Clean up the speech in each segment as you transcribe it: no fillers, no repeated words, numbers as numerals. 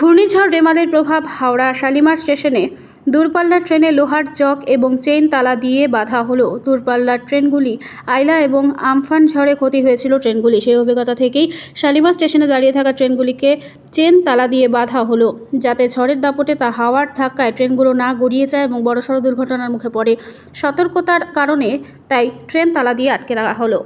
ঘূর্ণিঝড় রেমালের প্রভাব হাওড়া শালিমার স্টেশনে দূরপাল্লার ট্রেনে লোহার চক এবং চেইন তালা দিয়ে বাঁধা হলো। দূরপাল্লার ট্রেনগুলি আইলা এবং আমফান ঝড়ে ক্ষতি হয়েছিল ট্রেনগুলি। সেই অভিজ্ঞতা থেকেই শালিমার স্টেশনে দাঁড়িয়ে থাকা ট্রেনগুলিকে চেন তালা দিয়ে বাঁধা হলো, যাতে ঝড়ের দাপটে তা হাওয়ার ধাক্কায় ট্রেনগুলো না গড়িয়ে যায় এবং বড়সড় দুর্ঘটনার মুখে পড়ে। সতর্কতার কারণে তাই ট্রেন তালা দিয়ে আটকে রাখা হলো।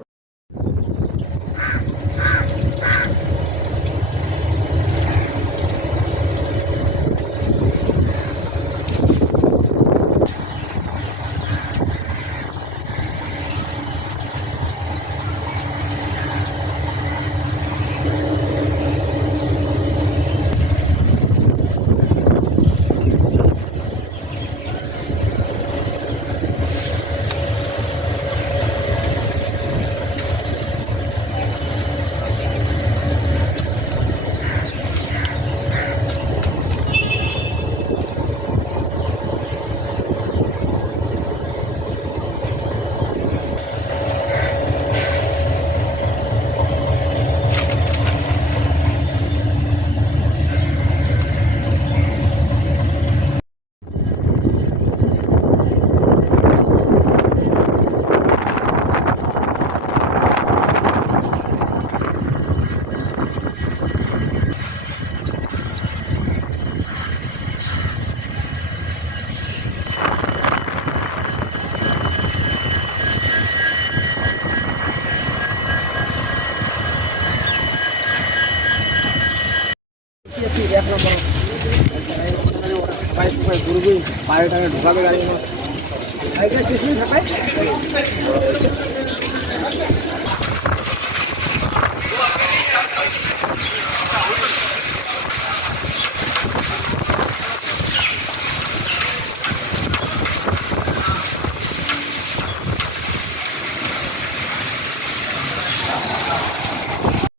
এক নম্বর ঘুরবি পায়ে টাকে ঢোকাবে গাড়ি